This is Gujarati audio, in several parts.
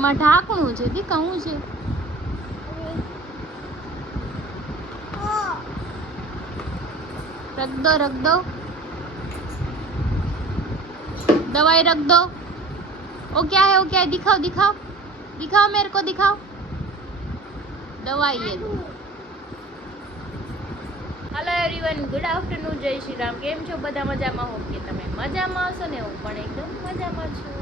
એમાં ઢાંકણું છે દી કહું છે रख दो दवाई रख दो वो क्या है दिखाओ दिखाओ दिखाओ मेरे को दिखाओ दवाई है हेलो एवरीवन गुड आफ्टरनून जय श्री राम केम छो बधा मजामां हो के तमे मजामां हशो ने હું પણ એકદમ મજામાં છું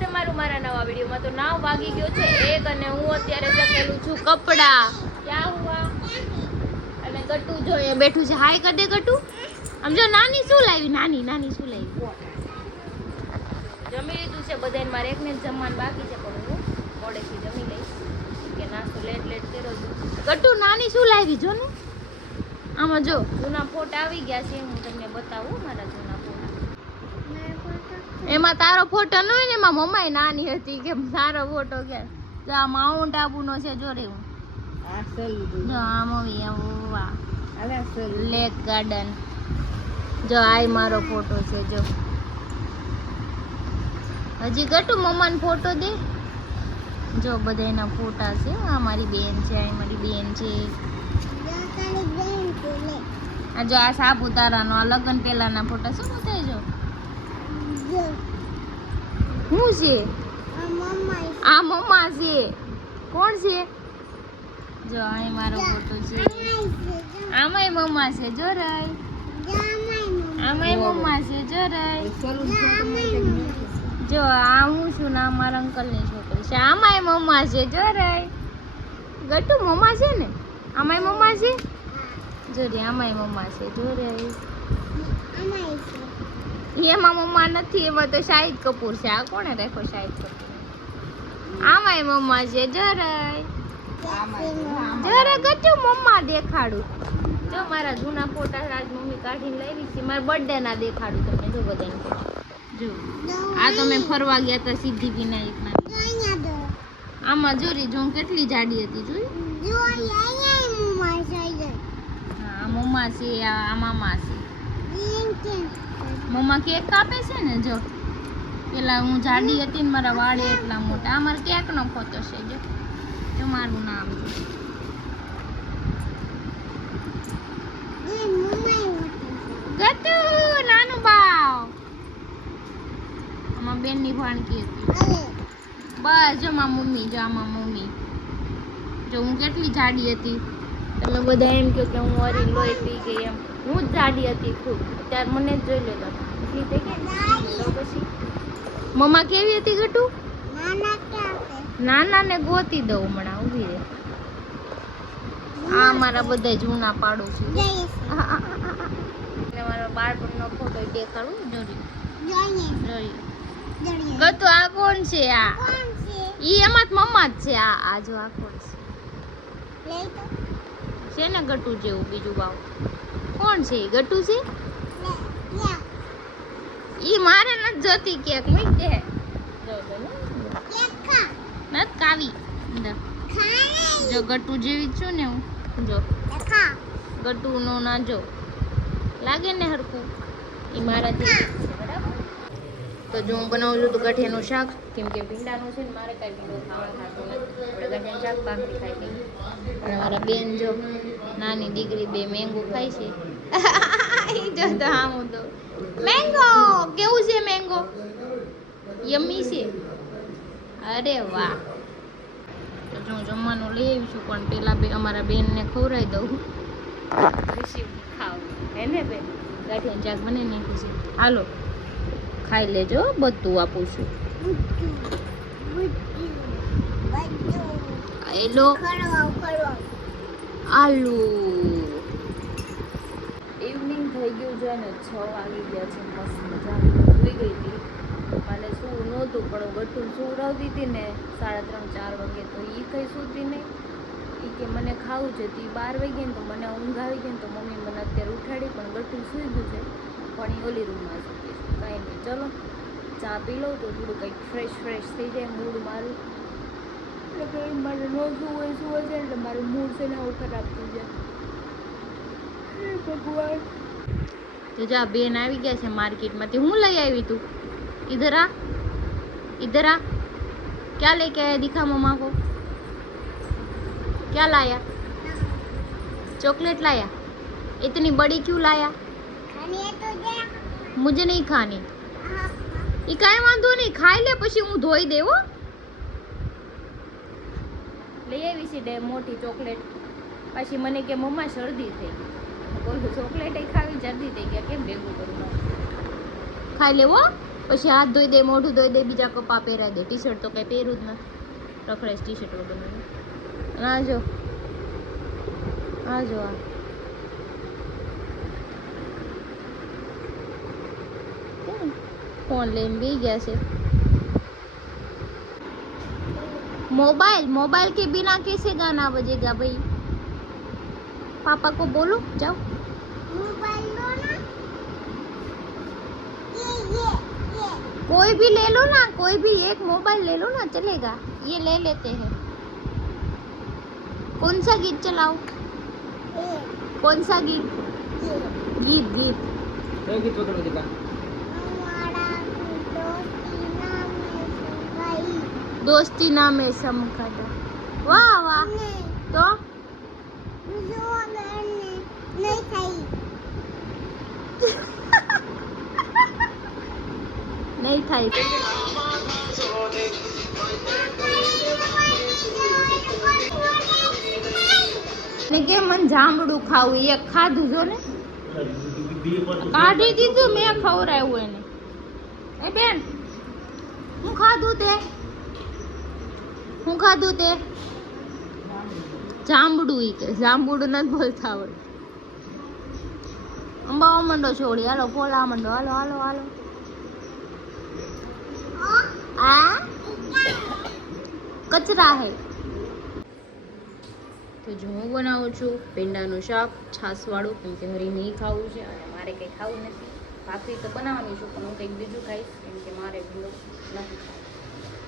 તમારું મારા નવા વિડીયોમાં તો નાવ વાગી ગયો છે એક અને હું અત્યારે જકેલું છું કપડા ક્યાં હુઆ અને ગટ્ટુ જો એ બેઠું છે હાય કર દે ગટ્ટુ આમ જો નાની શું લાવી નાની શું લાવી જમી લીધું છે બધાને મારે એકને જમવાનું બાકી છે પણ હું મોડેથી જમી લઈશ કે નાસ્તો લેટ કર્યો છું ગટ્ટુ નાની શું લાવી જો ને આમાં જો જૂના ફોટા આવી ગયા છે હું તમને બતાવું મારા જૂના ફોટા એમાં તારો ફોટો ન હોય ને એમાં મમ્માય નાની હતી કે તારો ફોટો કે આ માઉન્ટ આબુનો છે જો રે હું જો આ મૂવી વાહ લેક ગાર્ડન જો આય મારો ફોટો છે જો હજી ગટુ મમ્માનો ફોટો દે જો બધાના ફોટા છે આ મારી બેન છે આ મારી બેન છે આ જો આ સાપુતારાનો આ લગ્ન પહેલાના ફોટા શું બતાય જો હું છે આ મમ્મા છે કોણ છે જો આ મારો ફોટો છે આમાંય મમ્મા છે જો રાય આમાંય મમ્મા છે જો રાય જો આ હું છું ને મારા અંકલની છોકરી છે આમાંય મમ્મા છે જો રાય ગટુ મમ્મા છે ને આમાંય મમ્મા છે જો રે આમાંય મમ્મા છે જો રાય એમાં મમ્મા નથી એમાં તો શાહિદ કપૂર છે આ કોણે રાખ્યો શાહિદ કપૂર આમાંય મમ્મા છે જરાય ગટુ મમ્મા દેખાડું જો મારા જૂના ફોટા આજ મમ્મી કાઢીને લાવી છે મારા બર્થડે ના દેખાડું તમને જો બધાને જો આ તો મેં ફરવા ગયા હતા સિદ્ધિ વિનાયકના આમાં જોરી જો કેટલી જાડી હતી જોઈ હા મમ્મા છે આ મામા છે મમ્મા કેક કાપે છે ને જો પેલા હું જાડી હતી ને મારા વાળ એટલા મોટા આ મારા કેક નો ફોટો છે જો તમારું નામ ગટુ નાનું બાવ આમાં બેન ની ભાણકી હતી બસ જો માં મમ્મી જો આમાં મમ્મી જો હું કેટલી જાડી હતી તમે બધા એમ કહો કે હું ઓરી લોહી પી ગઈ એમ હું જ જાડી હતી ખૂબ ત્યારે મને જ જોઈ લેતો તો પછી મમ્મા કેવી હતી ગટુ નાના ને ગોતી દઉં હમણાં ઉભી રે આ મારા બધા જૂના પાડોશી ને મારો બાળપણનો ફોટો દેખાડું જોરી ગટુ આ કોણ છે આ ઈ એમાં મમ્મા જ છે આ જો આ કોણ છે ને ગટુ જેવું બીજું બાવ કોણ છે ગટુ છે ઈ મારે નથી જોતી કેક મૂક દે જો નત કાવી જો ગટુ જેવી છું ને હું જો ગટુ નો ના જો લાગે ને હરખું ઈ મારા જેવી છે બરાબર તો જો હું બનાવું છું તો ગાંઠિયાનું શાક કેમ કે ભીંડાનું છે ને મારે કાંઈ ભીંડો ખાવાનું થતું નથી આપણે ગાંઠિયાનું શાક ભાખરી ખાઈ ગઈ અને મારા બેન જો નાની દીકરી બે મેંગો ખાય છે જો તો હા હું તો મેંગો કેવું છે મેંગો યમ્મી છે અરે વાહ તો હું જમવાનું લઈ આવી છું પણ પેલા અમારા બેનને ખવડાવી દઉં પછી ખાવ હે ને બેન ગાંઠિયાનું શાક બની નાખ્યું છે હાલો ખાઈ લેજો બધું આપું છું હેલો આલુ ઇવનિંગ થઈ ગયું છે ને 6 વાગી ગયા છે મસ્ત મજા સુઈ ગઈ હતી મને શું નહોતું પણ ગટુ સુવડાવતી હતી ને 3:30-4 વાગે તો એ કંઈ સૂતી નહીં એ કે મને ખાવું છે તો 12 વાગ્યા ને તો મને ઊંઘ આવી ગઈ ને તો મમ્મી મને અત્યારે ઉઠાડી પણ ગટુ સૂઈ ગયું છે પણ એ ઓલી રૂમમાં સૂતી છે કાંઈ નહીં ચલો ચા પી લઉં તો થોડું કંઈક ફ્રેશ થઈ જાય મૂડ મારું એટલે મારે નો સુવે છે એટલે મારું મૂડ છે ને આવું ખરાબ થઈ જાય. હે ભગવાન. તો જા બેન આવી ગયા છે માર્કેટમાંથી. હું લઈ આવી તું? इधर आ, इधर आ. क्या लेके आया? दिखा मम्मा को. क्या लाया? चॉकलेट लाया. इतनी बड़ी क्यों लाया? मुझे नहीं खानी. ये काई वांधो नहीं, खाई ले પછી હું ધોઈ દેવો. લઈ આવી છે ડે મોટી ચોકલેટ. પછી મને કે મમ્મા શરદી થઈ. બોલું ચોકલેટ ખાવી જલ્દી થઈ ગયા, કેમ ભેગું કરું? ખાઈ લેવો. પછી હાથ ધોઈ દે, મોઢું ધોઈ દે, બીજા કપા પહેરાઈ દે. ટી શર્ટ તો કઈ પહેરું જ ના, રખડે ટી શર્ટ વગર. આ જો આ फोन लेने भी गया से. मोबाइल के बिना कैसे गाना बजेगा भाई? पापा को बोलो जाओ. मोबाइल लो ना. ये कोई भी ले लो ना, कोई भी एक मोबाइल ले लो ना, चलेगा. ये ले लेते हैं. कौन सा गीत चलाओ? कौन सा गीत? गीत गीत गीत पकड़ो दिखा. दोस्ती नाम है समखदा. वाह वाह. तो नहीं खाई. नहीं खाई. ને કે મન જાંબડું ખાવું, એક ખાધું જો ને, કાઢી દીધું મેં, ખવરાયું એને. એ બેન, હું ખાધું તે જાંબડું. ઈ કે જાંબુડું નથી બોલતા આવડે. અંબાવા મંડો છોડી, હાલો ફોલા મંડો, હાલો હાલો હાલો. આ કચરા હે. તો જો હું બનાવું છું ભીંડાનું શાક છાસવાળું, કેમ કે હરી નહીં ખાવું છે અને મારે કંઈ ખાવું નથી. ભાખરી તો બનાવવાની છું પણ હું કંઈક બીજું ખાઈશ, કેમ કે મારે ભીંડો નથી ખાવું.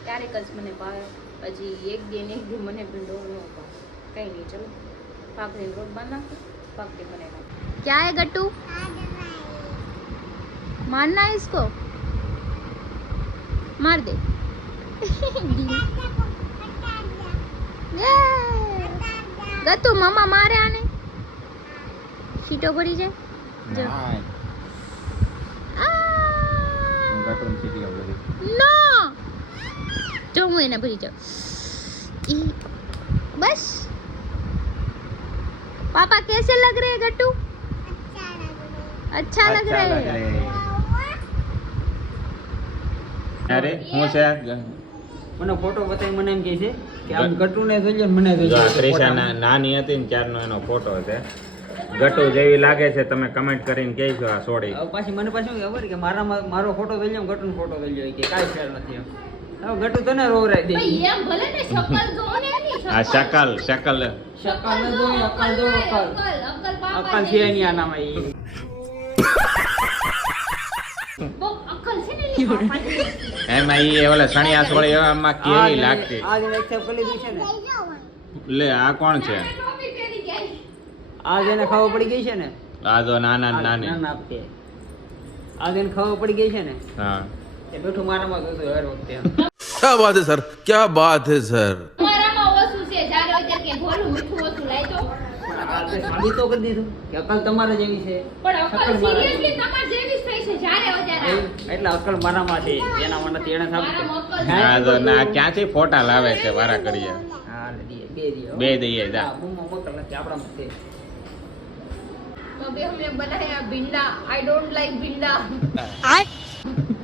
ક્યારેક જ મને ભાવે, હજી એક દિન મને ભીંડો ન ભાવે. કંઈ નહીં, ચલો ભાખરીનો રોટ બાંધ નાખું, ભાખરી બનાવી નાખું. क्या है गट्टू? मारना है इसको, मार दे. गट्टू मामा मारे आने शीटो पड़ी जाए. नो जो હું એને ભરી જાઉં. બસ. पापा कैसे लग रहे हैं गट्टू? अच्छा लग रहे हैं. अरे હું છે મને ફોટો બતાવી, મને એમ કહે છે કે આમ ગટ્ટુ ને જોઈએ, મને જો ક્રિશા નાની હતી ને ત્યારનો એનો ફોટો છે. ગટ્ટુ જેવી લાગે છે, તમે કમેન્ટ કરીને કહેજો. આ સોડી પાછી મને પાછું ખબર કે મારો ફોટો થઈ જાય, ગટ્ટુ નો ફોટો થઈ જાય, કે કાઈ ફેર નથી. એમ હવે ગટ્ટુ તને રોવરાઈ દે. એમ ભલે ને શકલ જો ને એની આ શકલ શકલ ન જોઈ, અકલ જો અકલ છે એની આનામાં. ઈ બહુ અકલ છે ને એની પાપાની. એમાં ઈ ઓલા સણિયા સોળી એવામાં કેવી લાગતી. આ જેને એક્સેપ્ટ કરી દીધી છે ને. લે આ કોણ છે? ટોપી પહેરી ગઈ. આ જેને ખબર પડી ગઈ છે ને, આ તો નાના નાની. ના આપતે આ જેને ખબર પડી ગઈ છે ને, હા એ બેઠું મારામાં જોતો હર વખતે. क्या बात है सर, क्या बात है सર. મારામાં ઓછું છે, જ્યારે અત્યારે કે ભોલું મીઠું ઓછું લાઈ તો. આપણે સાબિત તો કરી દીધું કે અકલ તમારે જેવી છે. પણ અકલ સિરિયસલી તમાર જેવી જ થઈ છે જ્યારે અત્યારે. એટલે અકલ મારામાં છે, એનામાં નથી, એને સાબિત મારામાં અકલ આ તો ના ક્યાંથી ફોટા લાવે છે વારા કરીએ. હા બે દઈએ જા. અકલ નથી આપણામાં છે. तो अभी हमने बनाया भिंडा. I don't like भिंडा.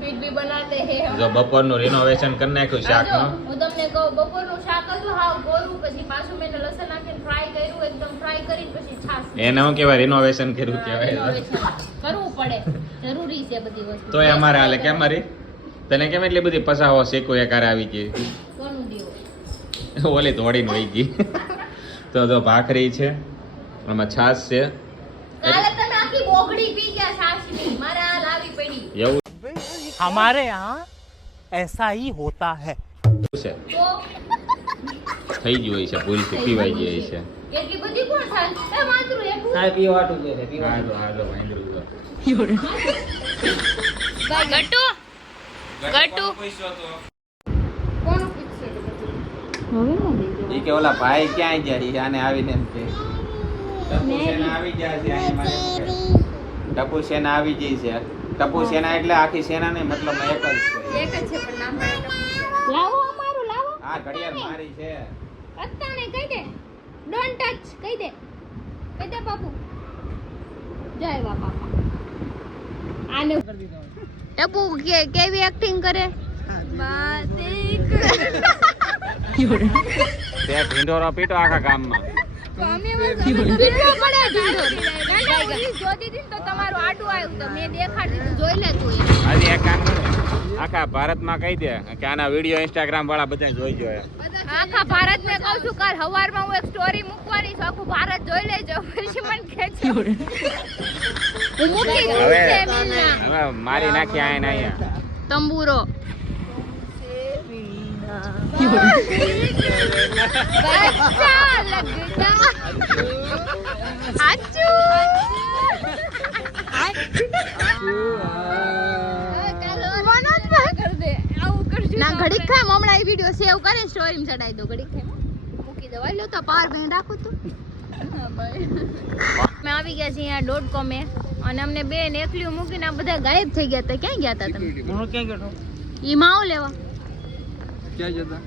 फिर भी बनाते हैं हम. જો બપોરનું રિનોવેશન કરી નાખ્યું શાકનું. હું તમને કહું, બપોરનું શાક હતું હાવ ગોરું, પછી પાછું મેં લસણ નાખીને ફ્રાય કર્યું, એકદમ ફ્રાય કરીને પછી છાશ. એને શું કહેવાય? રિનોવેશન કર્યું કહેવાય. કરવું પડે, જરૂરી છે બધી વસ્તુ. તોય અમારે હાલે કેમ મારી તને કેમ એટલી બધી પસાવો શીખવું એકાર આવી ગઈ? કોનું દીવો? ઓલી થોડી વહી ગઈ. તો જો ભાખરી છે, આમાં છાશ છે. કાલે તમે આખી બોગડી પી ગયા છાશની, મારે આ લાવી પડી. એવું हमारे यहाँ ऐसा ही होता है. છે. તો થઈ ગયું હોય છે, ભૂલથી પીવાઈ જાય છે. એટલી બધી કોણ થાય એ વાંદરું એટલું સાહેબ પીવા વાટું છે પીવા હાલો હાલો વાંદરું તો. ગટુ ગટુ કોણ પૂછશે હવે ના દેજો ઈ કે ઓલા ભાઈ ક્યાં જાય આને આવીને એમ કે ટપુ સેના આવી જાય છે આને મારે એમ કે. ટપુ સેના આવી ગઈ છે. ટપુ સેના એટલે આખી સેના નહીં, મતલબ એક જ છે. એક જ છે પણ નામ લાવો અમારું લાવો આ ઘડિયાળ મારી છે. અત્તાને કહી દે ડોન્ટ ટચ કહી દે બાપુ જય બાપા આને ટપુ કેવી એક્ટિંગ કરે તે ઢીંઢોરો પીટો આખા ગામમાં. આજે એક કામ કર, આખા ભારતમાં કહી દે કે આના વિડીયો ઇન્સ્ટાગ્રામ વાળા બધા જોઈ જોઈએ. આખા ભારત ને કહું છું કાલ હવારમાં હું એક સ્ટોરી મૂકવાની છું, આખું ભારત જોઈ લેજો પછી મને કહેજો. હું મૂકી દઉં હવે છે મિલના હવે મારી નાખી આય ને અહીંયા. તંબુરો अच्छा लगता आचू ના ઘડીક ખાય હમણાં એ વિડિયો સેવ કરીને સ્ટોરીમાં ચડાવી દો. ઘડીક ખાય મૂકી દવા લો તો પાર બેન રાખું તું. મેં આવી ગયા છીએ અહીંયા .com અને અમને બેન એકલી મૂકીને આ બધા ગાયબ થઈ ગયા હતા. ક્યાં ગયા હતા તમે? હું ક્યાં ગયો ઈ માવો લેવા ક્યાં જતા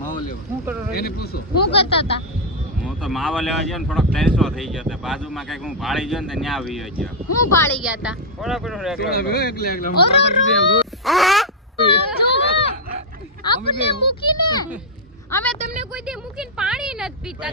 માવો લેવા શું કરો એને પૂછો શું કરતા હતા? હું તો માવો લેવા ગયો ને થોડોક ટેન્સો થઈ ગયો તો બાજુમાં કઈક હું ભાળી ગયો ને તો ન્યા આવી ગયો. હું ભાળી ગયા હતા. થોડા પડો એકલા એકલા ઓરો આપણે મૂકીને અમે તમને કોઈ દી મૂકીને પાણી નથી પીતા.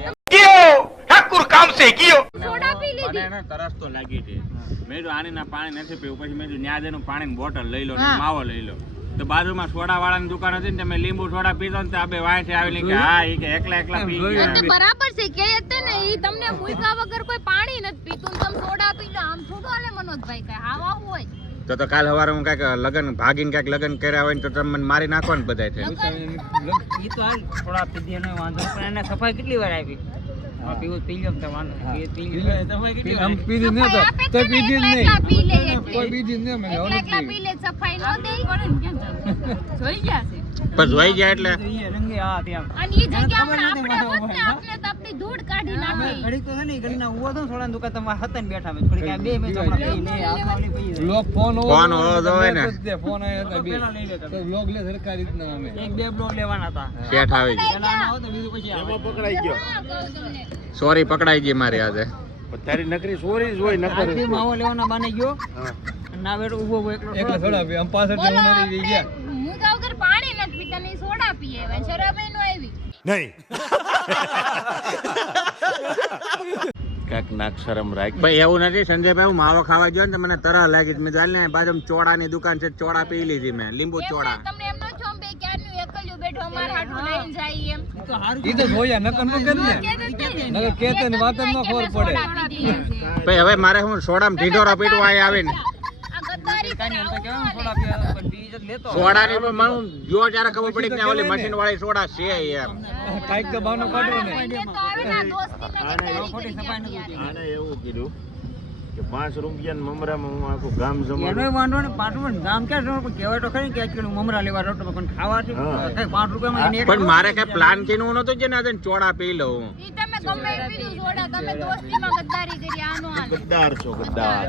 ઠાકુર કામ સે કિયો સોડા પી લીધી. મને તરસ તો લાગી હતી. મેં કીધું આની ના પાણી નથી પીવું. પછી મેં કીધું ન્યા જઈને પાણીની બોટલ લઈ લો ને હા. માવો લઈ લો. તો બાજુમાં સોડા વાળાની દુકાન હતી ને તમે લીંબુ સોડા પીધો ને તો આ બે વાંચે આવેલી કે હા ઈ કે એકલા એકલા પી તો ગયા. તે બરાબર છે કે તે ને ઈ તમને મૂક્યા વગર કોઈ પાણી નથી પીતું ને તમે સોડા પી લો. આમ થોડું હાલે મનોજભાઈ કઈ આવા હોય તો કાલ સવારે હું કઈક લગન ભાગીને કઈક લગન કર્યા હોય ને તો તમે મને મારી નાખો ને બધા ઈ તો હાલ થોડા પીધી એનો વાંધો પણ એને સફાઈ કેટલી વાર આવી પીવું પી લો તો વાંધો પી લો સફાઈ કેટલી વાર આમ પીધી ન તો તો પીધી જ નહીં પી લે એટલે કોઈ પીધી જ નહીં મને એકલા એકલા પી લે સફાઈ નો દે પડે ને કેમ જોઈ ગયા છે પણ જોઈ ગયા એટલે રંગે આ ત્યાં અને ઈ જગ્યા પર આપણે હોત ને આપણે તો આપણી ધૂળ કાઢી નાખી. ઘડીક તો છે ને ઘડીના ઉભો તો થોડા દુકાન તમે હતા ને બેઠા મેં થોડીક આ બે મેં તો હમણાં પી લે આ ઓલી પી લે લોક ફોન ફોન હોવો જોઈએ ને. ફોન આયા હતા બે પેલા લઈ લે તો તમે લોક લે સરકારી રીતના અમે એક બે બ્લોક લેવાના હતા શેઠ આવી ગયો. પેલા ના હોય તો બીજું પછી આવે હા, કહું તમને. સોરી પકડાઈ ગઈ મારી આજે. તારી નકરી સોરી જ હોય આખી માવો લેવાના બાને ગયો ના બેઠો ઉભો ઉભો એકલો એકલા થોડા બે આમ પાછળ બોલો, જવું રહી ગયા મૂકા વગર પાણી નથી પીતા ને ઈ સોડા પીએ હવે શરાબ ય નો આવી. કાક નાક શરમ રાખ ભાઈ એવું નથી સંજયભાઈ, હું માવો ખાવા ગયો ને તો મને તરહ લાગી. મેં ચાલ ને બાજુમાં ચોડાની દુકાન છે, ચોડા પી લીધી મેં, લીંબુ ચોડા. તમને એમ નો છો બે ક્યારનું એકલ્યું બેઠો અમાર હાટું લઈને જાય એમ. તો હારું ઈ તો જોયા નકર નું કે ને નકર કેતે ને વાત જ ન ખબર પડે ભાઈ હવે મારે હું સોડામાં ઢીંઢોરા પીટવા અહીંયા આવીને આ ગદ્દારી કાંઈ એમ તો કહેવાનું થોડા પણ બીજ જ લેતો સોડાની પણ મને જો ત્યારે ખબર પડી કે ઓલી મશીન વાળી સોડા છે એમ. કાઈક તો બાનો કાઢવો ને તો આવે ને આ દોસ્તીમાં ગદ્દારી ખોટી કરી સફાઈ નાખી નથી યાર. આને એવું કીધું કે 5 રૂપિયા મમરામાં હું આખું ગામ એનોય વાંધો ને 5 રૂપિયા ગામ ક્યાં જવાનું પણ કહેવાય તો ખરી કે 1 કિલો મમરા લેવા રોટો પણ ખાવા છે કઈ 5 રૂપિયામાં એને એક પણ મારે કઈ પ્લાન થી નતું જે ને આજે ચોડા પી લઉં. ઈ તમે ગમે એ પીધું સોડા તમે દોસ્તીમાં ગદ્દારી કરી આનો હાલ. ગદ્દાર છો ગદ્દાર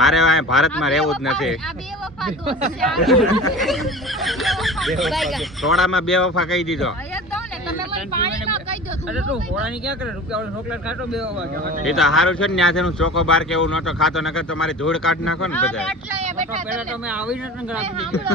મારે આ ભારતમાં રહેવું જ નથી. આ બે વફા દોસ્ત છે આ. બે વફા. સોડામાં બે વફા કહી દીધો. અહીંયા જ દઉં ને તમે મને પાણીમાં કહી દો અરે તું હોળાની ક્યાં કરે રૂપિયા વાળો ચોકલેટ ખાતો બે વાગે એ તો સારું છે ને ત્યાંથી હું ચોકો બાર કે એવું નતો ખાતો, નકર તો મારી ધૂળ કાઢ નાખો ને અમે બધા. આટલા અહીંયા બેઠા પેલા તમને તમે આવીને જ નંગર આપી દીધો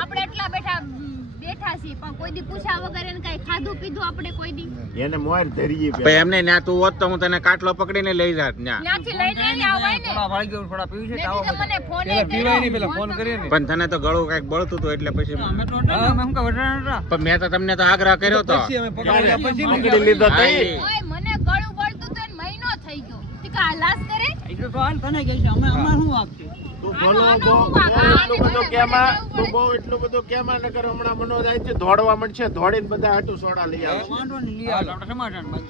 આપણે એટલા બેઠા છીએ પણ કોઈ દી પૂછ્યા વગર એને કઈ ખાધું પીધું આપણે કોઈ દી એને મોર ધરીએ ભાઈ એમને ત્યાં તું હોત તો હું તને કાટલો પકડીને લઈ જાત ત્યાં. ત્યાંથી લઈને અહીંયા આવાય ને થોડા વાળી ગયું થોડા પીવું છે મેં કીધું મને ફોન પેલા પીવાય નહીં પેલા ફોન કરીએ ને પણ તને તો ગળું કઈક બળતું હતું એટલે પછી અમે તો અમે શું કહે વઢાણા પણ મેં તો તમને તો આગ્રહ કર્યો તો. પછી અમે પકડ્યા પછી ને પકડી લીધો તો ઓય મને ગળું બળતું તો એને મહિનો થઈ ગયો તી કા લાસ કરે એટલે તો હાલ તને કહે છે અમે અમાર શું વાગ છે તું ભલો બહુ એટલું બધું કેમાં તું બહુ એટલું બધું કેમાં નકર હમણાં મનોજ આવી છે દોડવા મળશે દોડીને બધા હાટું સોડા લઈ આવે વાંધો નહીં, લઈ આવો. આપણે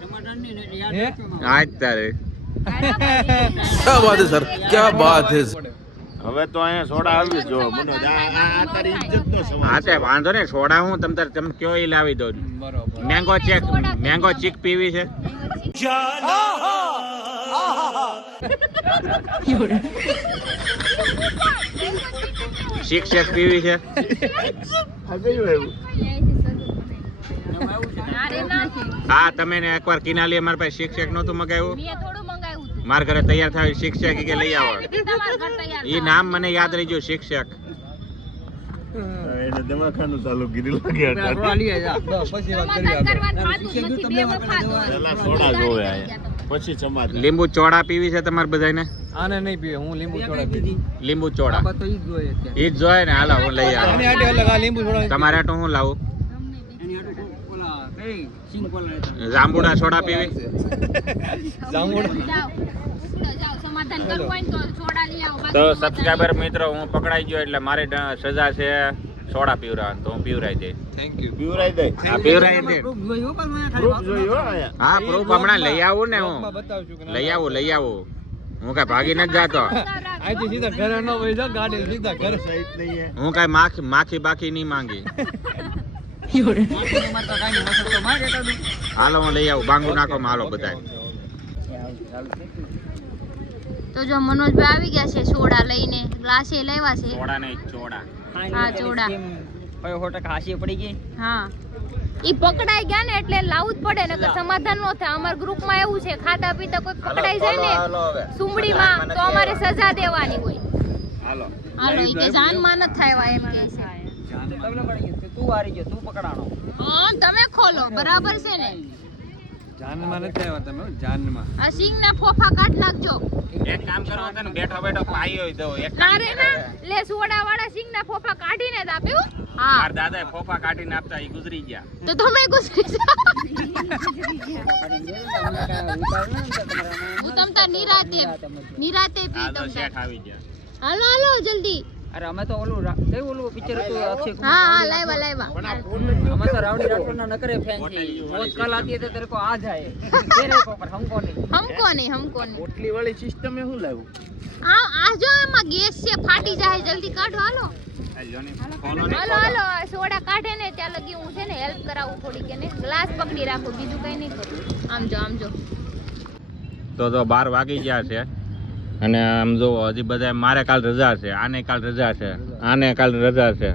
સમાધાન નહીં ને એટલે યાદ હે? રાખજો માં. આજ તારે क्या बात है सर क्या बात है હવે તો અહીંયા સોડા આવી જો મનોજ આ તારી ઇજ્જત નો સવાલ હા તે વાંધો નહીં સોડા હું તમે કયો એ લાવી દઉં बराबर મેંગો ચીક પીવી છે શીખ શેક પીવી છે આ કયું આવ્યું એમાં એવું છે કે હા તમે ને એકવાર કિનાલી અમારા પાસે શીખ શેક નહોતું મગાવ્યું મેં થોડું મંગાવ્યું હતું. મારા ઘરે તૈયાર થાય શીખ શેક કે લઈ આવો તમારા ઘર તૈયાર એ નામ મને યાદ રહી ગયું શીખ શેક એને દવાખાનું ચાલુ કરી પેલા લાગ્યા થોડા લઈ આવ્યા. बस પછી વાત કરી સમાધાન આપણે કરવાનું થાતું જ નથી. બે વખત પેલા સોડા જોવે આયા પછી સમાધાન લીંબુ ચોળા પીવી છે તમારે બધાને આને નહીં પીવે હું લીંબુ છોડા કઈ પીધી દીધી? લીંબુ આ ચોળા બધું ઈ જ જોઈએ અત્યારે. એ જ જોઈએ ને હાલો હું લઈ આને આવું આટે અલગ આ લીંબુ છોડા તમારે હાટું હું લાવું એની હાટુ ઓલા કઈ સિંગ કોલા હતા. જાંબુડા સોડા પીવી જાંબુડા જાઓ. ઉપડો જાઓ. સમાધાન કરવું હોય ને તો સોડા લઈ આવો. તો બાકી સબસ્ક્રાઈબર મિત્રો હું પકડાઈ ગયો એટલે મારી સજા છે સોડા પીવરાવાની તો હું પીવરાઈ દઈ થેન્ક યુ પીવરાઈ દે હા પીવરાઈ દે પ્રૂફ જોયું પણ મને ખાલી પ્રૂફ વાત જોઈ હો આયા હા પ્રૂફ હમણાં લઈ આવું ને હું બતાવશું કે લઈ આવું હું કઈ ભાગી નથી જાતો અહીંથી સીધા ઘરે ન વહી જાવ ગાડી સીધા ઘરે સહિત નહીં હે હું કઈ માખી બાકી નહીં માંગી માથે મારતા કાંઈ નહીં, મસલ તો માર એકાદું. હાલો હું લઈ આવું બાંગુ નાખો હાલો બધા તો જો મનોજભાઈ આવી ગયા છે સોડા લઈને ગ્લાસે લેવા છે. સોડા નહીં ચોડા હા, ચોડા. કેમ 100% હાંસી પડી ગઈ. હા ઈ પકડાઈ ગયા ને એટલે લાવવું જ પડે નકર સમાધાન નો થાય. અમારા ગ્રુપમાં એવું છે ખાતા પીતા કોઈ પકડાઈ જાય ને સુમડીમાં તો અમારે સજા દેવાની હોય. હાલો હાલો ઈ કે જાનમાં ન થાય એમ કહે છે. તમને પડી ગયું. તું હારી ગયો, તું પકડાણો. હા તમે ખોલો બરાબર છે ને. જાનમાં નથી આવ્યા તમે હો, જાનમાં આ સિંગ ના ફોફા કાઢ નાખજો. એક કામ કરો તને બેઠો પાયો દો એક ના રે ના લે સોડા વાળા સિંગ ના ફોફા કાઢીને જ આપ્યું. હા મારા દાદાએ ફોફા કાઢીને આપતા એ ગુજરી ગયા તો તમે ગુસ્સે જાઓ. હું તમતા નિરાતે પી આ તો તમતા. શેઠ આવી ગયા હાલો હાલો જલ્દી. અરે અમે તો ઓલું કયું ઓલું પિક્ચર હતું અક્ષય કુમાર? હા હા લાવ્યા. અમે તો રાવડી રાઠોડ ના નકરે ફેન છે. રોજ કલ આતી है तो तेरे को आ जाए तेरे को पर हमको नहीं. હમકો નહીં. પોટલી વાળી સિસ્ટમ એ શું લાવ્યું આ જો એમાં ગેસ છે ફાટી જાય જલ્દી કાઢો. હાલો હાલો સોડા કાઢે ને ત્યાં લગી હું છે ને હેલ્પ કરાવું થોડી કે ને ગ્લાસ પકડી રાખો બીજું કઈ નહીં કરું. આમ જો તો 12 વાગી ગયા છે અને આમ જો હજી બધા મારે કાલ રજા છે આને કાલ રજા છે આને કાલ રજા છે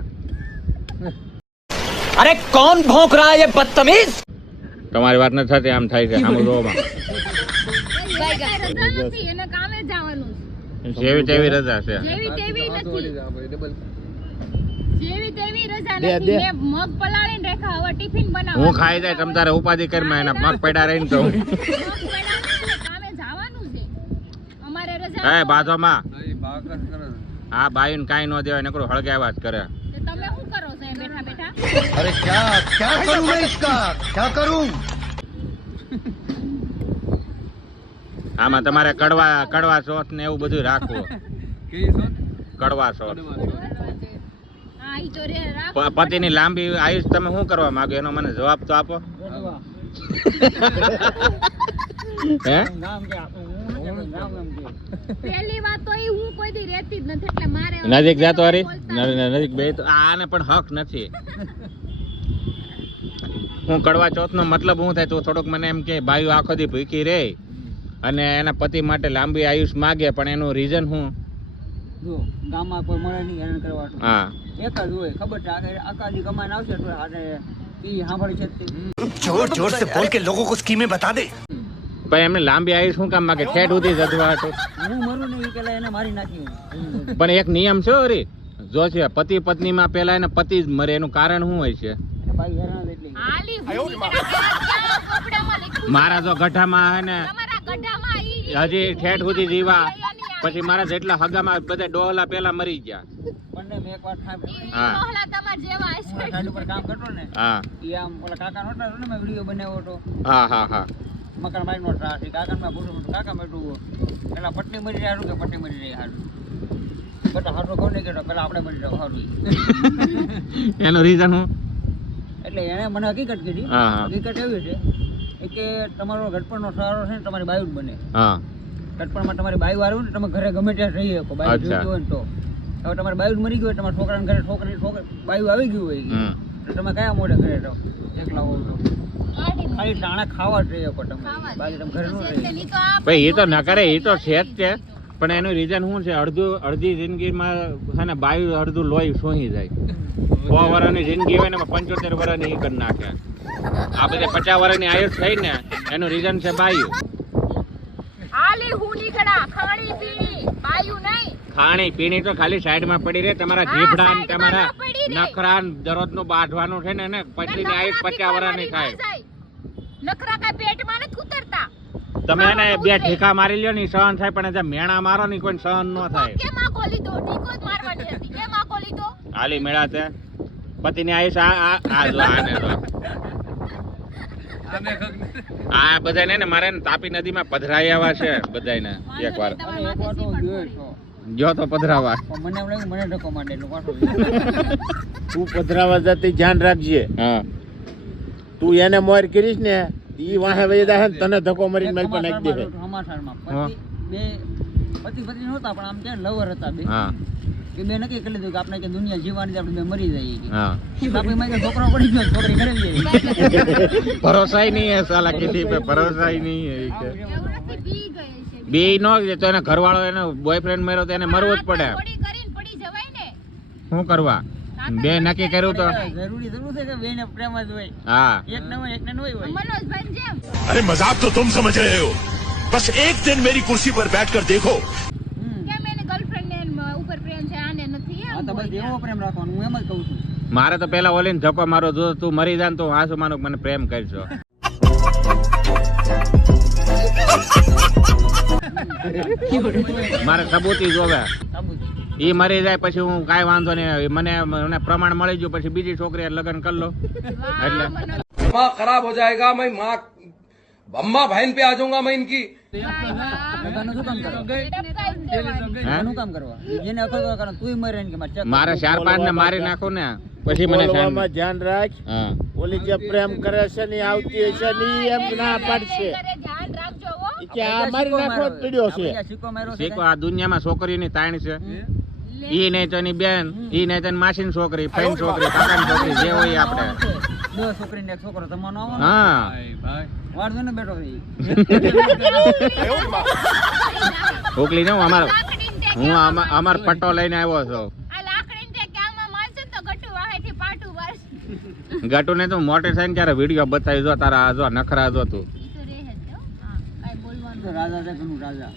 अरे कौन भौंक रहा है ये बदतमीज। તમારી વાત નથી થતી આમ થાય છે આમ જોવામાં રજા નથી એને કામે જવાનું જેવી તેવી રજા છે જેવી તેવી નથી ડબલ જેવી તેવી રજા નથી. મેં મગ પલાળીને રાખ્યા હવે ટિફિન બનાવવાનું. હું ખાઈ જાય તમ તારે ઉપાધિ કરી મેં એના મગ પડ્યા રહીને તો મગ પલાળીને કામે જવાનું છે અમારે રજા હે બાજોમાં અહીં બાકર કરે આ બાઈને કાંઈ ન દેવાય નકરું હળગાવ્યા જ કરે તો તમે શું કરો છો એમ બેઠા બેઠા? अरे क्या क्या करूं मैं इसका क्या करूं। આમાં તમારે કડવા સોસ ને એવું બધું રાખવું કે શું કડવા સોસ હા ઈ તો રે રાખ. પતિની લાંબી આયુષ તમે શું કરવા માંગો એનો મને જવાબ તો આપો હે નામ કે આપું હું નામ કે પહેલી વાત તો ઈ હું કોઈ દી રહેતી જ નથી એટલે મારે નજીક જાતો હારી બોલતા નજીક બે તો આને પણ હક નથી હું કડવા ચોથ નો મતલબ શું થાય તો થોડોક મને એમ કે ભાઈઓ આખો દી ભૂખી રહે અને એના પતિ માટે લાંબી આયુષ માગે પણ એનું રીઝન શું જો ગામમાં કોઈ મળે નહીં હેરાન કરવાનું. હા એક જ હોય ખબર છે આકાદી કમાઈને આવશે તો હારે ઈ સાંભળી છે તે. जोर जोर से बोल के लोगों को स्कीमें बता दे। પણ એમને લાંબી આયુષ શું કામ માગે ઠેઠ સુધી જતવા હતું હું મરું ને ઈ પેલા એને મારી નાખી. પણ એક નિયમ છે હરી જો છે પતિ પત્નીમાં પેલા એને પતિ જ મરે એનું કારણ શું હોય છે ભાઈ હેરાન એટલે હાલી ભૂલી ક્યાં કપડામાં લખ્યું? મારા જો ગઢામાં હે ને તમારા ગઢામાં ઈ હજી ઠેઠ સુધી જીવા પછી મારા જેટલા હગામાં બધા ડોહલા પેલા મરી ગયા પણ મેં એક વાર સાંભળી. હા. ડોહલા તમાર જેવા હશે. ઓલા સાઈડ ઉપર કામ કરતો ને હા ઈ આમ ઓલા કાકા નહોતા ને મેં વિડીયો બનાવ્યો હતો હા હા હા મકાન માલિક નો ટ્રાફિક કાકા મેં પૂછ્યું કાકા મેં તું પેલા પટ્ટી મરી રહ્યા કે પટ્ટી મરી રહી હારું બટ હારો કહું નહીં કે પેલા આપણે બની જાવ સારું. એનું રીઝન હું એટલે એણે મને હકીકત કીધી. હા, હા. હકીકત એવી છે કે તમારો ઘટપણનો સહારો છે ને તમારી બાયું જ બને. હા ઘટપણમાં તમારી બાયું આવ્યું ને તમે ઘરે ગમે ત્યાં રહી શકો બાયું અચ્છા. જોઈતું હોય ને તો. હવે તમારી બાયું જ મરી ગયું હોય તમારા છોકરાને ઘરે છોકરી બાયું આવી ગયું હોય હમ. તો તમે કયા મોઢે ઘરે રહો એકલા હોવ તો ખાલી દાણા ખાવા જ રહી શકો તમે બાકી તમે ઘરે ન રહી શકો. ભાઈ એ તો ન કરે એ તો છે જ તે પણ એનું રીઝન શું છે અડધી જિંદગીમાં છે ને બાયું અડધું લોહી સોહી જાય 100 વર્ષની જિંદગી હોય ને એમાં 75 વર્ષની ઈ કરી નાખે આ બધી 50 વર્ષની આયુષ થઈ ને એનું રીઝન છે બાયું ખાણી પીણી તો ખાલી સાઈડમાં પડી રહે તમારા જીભડા ને તમારા નખરા ને દરરોજનું બાંધવાનું છે ને એને પછીની આયુષ 50 વર્ષની થાય તમે એને 2 ઠેકા મારી લ્યો ને ઈ સહન થાય પણ જે મેણા મારો ને ઈ કોઈ સહન ન થાય હાલી મેળા તે પતિની આયુષ આ જો આને જો આ બધાને ને મારે તાપી નદીમાં પધરાઈ આવ્યા છે બધાને એકવાર અને એક વાર તો જોયો છો. જો તો પધરાવા પણ મને એમ લાગ્યું મને ધક્કો માંડે એટલે પાછો તું પધરાવા જતી ધ્યાન રાખજે. હા તું એને મોર કરીશ ને ઈ વાહે વહી જાય ને તને ધક્કો મારીને મેલ પર નાખી દે. સમાચારમાં હા. બે પતિ પત્ની નહોતા પણ આમ ત્યાં લવર હતા બે હા કે બે નક્કી કરી લીધું કે આપણે કે દુનિયા જીવવાની છે આપણે બે મરી જઈએ કે હા તાપીમાં કે છોકરો પડી ગયો છોકરી ઘરે જઈ ભરોસાય નહીં હે સાલા કિસી પે ભરોસાય નહીં હે ઈ કે બે નો તો એના ઘરવાળો એનો બોયફ્રેન્ડ માર્યો તો એને મરવું જ પડે શું કરવા બે નક્કી કર્યું તો જરૂરી જરૂર છે કે બેને પ્રેમ જ હોય હા એક ન હોય એકને ન હોય अरे मजाक तो तुम समझ रहे हो बस एक दिन मेरी कुर्सी पर बैठकर देखो હા તો બસ એવો પ્રેમ રાખવાનો હું એમ જ કહું છું. મારે તો પેલા ઓલીને ધક્કો મારો જો તું મરી જાય ને તો હાસુ માનો મને પ્રેમ કરજો મારે સબૂતી જોવે ઈ મરી જાય પછી હું કાંઈ વાંધો નહીં મને પ્રમાણ મળી ગયું પછી બીજી છોકરી લગ્ન કરી લો એટલે माँ खराब हो जाएगा मैं माँ अम्मा बहन पे आ जाऊंगा मैं इनकी લગ્નનું શું કામ કરવા? લગ્નનું કામ કરવા? જેને અકલ કરવા કારણ તુંય મરે ને કે મારે check મારે 4-5 ને મારી નાખું ને પછી મને બોલવામાં ધ્યાન રાખ. હા ઓલી જે પ્રેમ કરે છે ને ઈ આવતી હશે ને ઈ એમ ના પાડશે ઈ કે આ મારી નાખો જ પીડ્યો છે. આપણે આ સિક્કો માર્યો છે શીખો આ દુનિયામાં છોકરીઓની તાણ છે ઈ નહીં તો એની બેન ઈ નહીં તો એની માસીની છોકરી ફઈન છોકરી કાકાની છોકરી જે હોય આપણે બે છોકરીને એક છોકરો તમારો આવો હા વાડ જોઈને બેઠો થઈ ઉકલી ને હું અમાર પટ્ટો લઈને આવ્યો છું ગટુ ને તો મોટે થઈને ત્યારે વિડીયો બતાવી જો તારા આ જો નખરા જો તું રાજા છે ઘણું રાજા